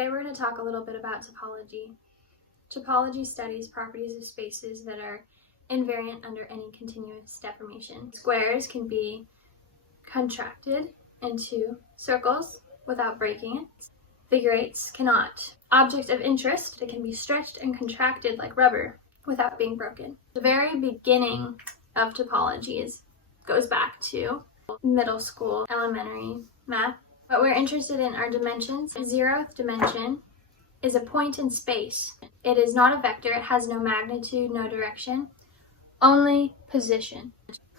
Today we're going to talk a little bit about topology. Topology studies properties of spaces that are invariant under any continuous deformation. Squares can be contracted into circles without breaking it. Figure eights cannot. Objects of interest that can be stretched and contracted like rubber without being broken. The very beginning of topology goes back to middle school, elementary math. What we're interested in are dimensions. The 0th dimension is a point in space. It is not a vector, it has no magnitude, no direction, only position.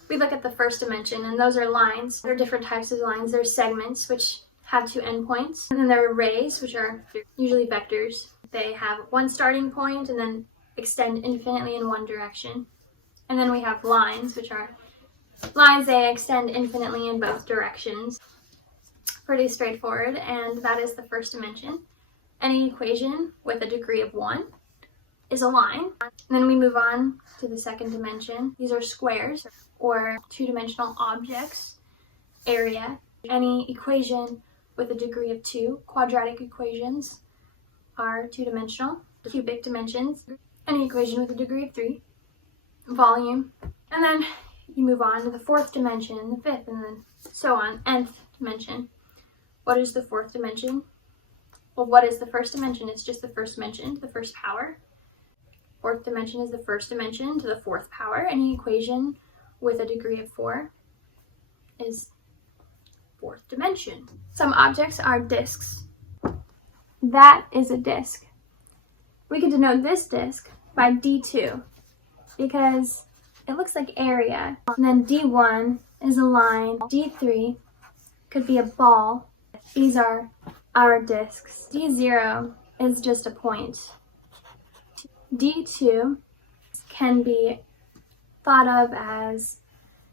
We look at the first dimension, and those are lines. There are different types of lines. There are segments, which have 2 endpoints, and then there are rays, which are usually vectors. They have one starting point and then extend infinitely in one direction. And then we have lines, which are lines, they extend infinitely in both directions. Pretty straightforward, and that is the first dimension. Any equation with a degree of 1 is a line. And then we move on to the second dimension. These are squares or 2-dimensional objects. Area. Any equation with a degree of 2. Quadratic equations are 2-dimensional. Cubic dimensions. Any equation with a degree of 3. Volume. And then you move on to the 4th dimension, the 5th, and then so on. Nth dimension. What is the 4th dimension? Well, what is the first dimension? It's just the first dimension to the first power. 4th dimension is the first dimension to the 4th power. Any equation with a degree of 4 is 4th dimension. Some objects are disks. That is a disk. We can denote this disk by D2 because it looks like area. And then D1 is a line. D3 could be a ball. These are our disks. D0 is just a point. D2 can be thought of as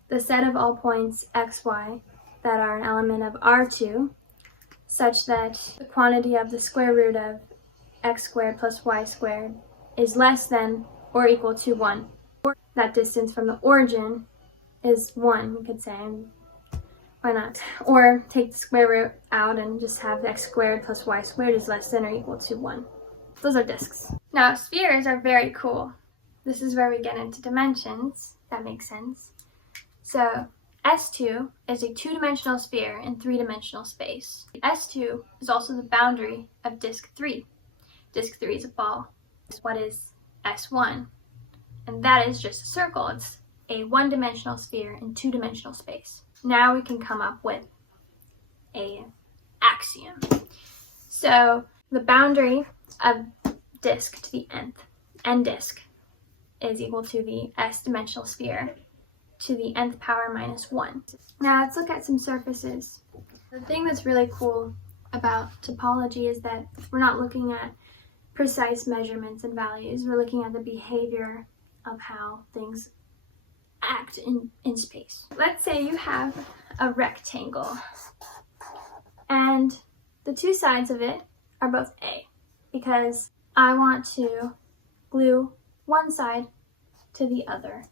the set of all points xy that are an element of R2, such that the quantity of the square root of x squared plus y squared is less than or equal to 1. That distance from the origin is 1, you could say. Why not? Or take the square root out and just have x squared plus y squared is less than or equal to 1. Those are disks. Now, spheres are very cool. This is where we get into dimensions. That makes sense. So, S2 is a 2-dimensional sphere in 3-dimensional space. S2 is also the boundary of disk 3. Disk 3 is a ball. What is S1? And that is just a circle. It's a 1-dimensional sphere in 2-dimensional space. Now we can come up with an axiom. So the boundary of disk to the n disk is equal to the s-dimensional sphere to the nth power minus 1. Now let's look at some surfaces. The thing that's really cool about topology is that we're not looking at precise measurements and values. We're looking at the behavior of how things act in space. Let's say you have a rectangle and the 2 sides of it are both A because I want to glue one side to the other.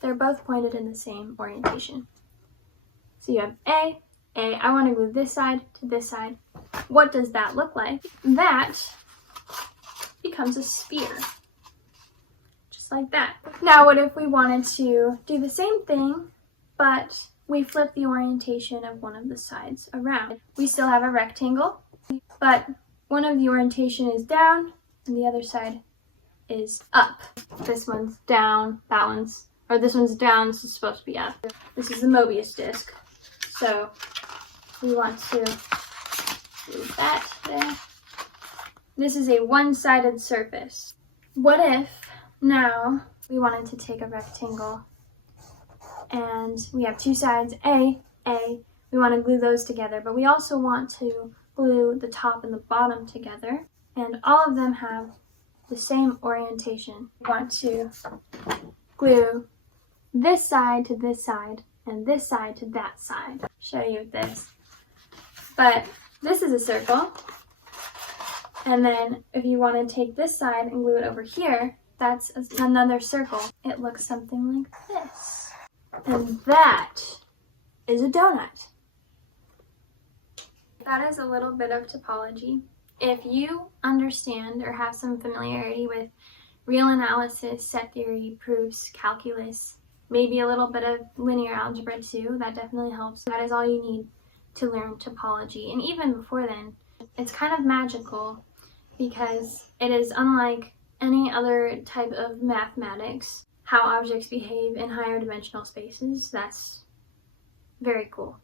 They're both pointed in the same orientation. So you have A, I want to glue this side to this side. What does that look like? That becomes a sphere. Like that. Now what if we wanted to do the same thing, but we flip the orientation of one of the sides around? We still have a rectangle, but one of the orientation is down and the other side is up. This one's down, that one's, or this one's down, this is supposed to be up. This is the Möbius disk. So we want to move that there. This is a one-sided surface. What if now we wanted to take a rectangle and we have 2 sides, A, we want to glue those together, but we also want to glue the top and the bottom together, and all of them have the same orientation. We want to glue this side to this side and this side to that side. I'll show you this. But this is a circle, and then if you want to take this side and glue it over here, that's another circle. It looks something like this. And that is a donut. That is a little bit of topology. If you understand or have some familiarity with real analysis, set theory, proofs, calculus, maybe a little bit of linear algebra too, that definitely helps. That is all you need to learn topology. And even before then, it's kind of magical because it is unlike any other type of mathematics, how objects behave in higher dimensional spaces. That's very cool.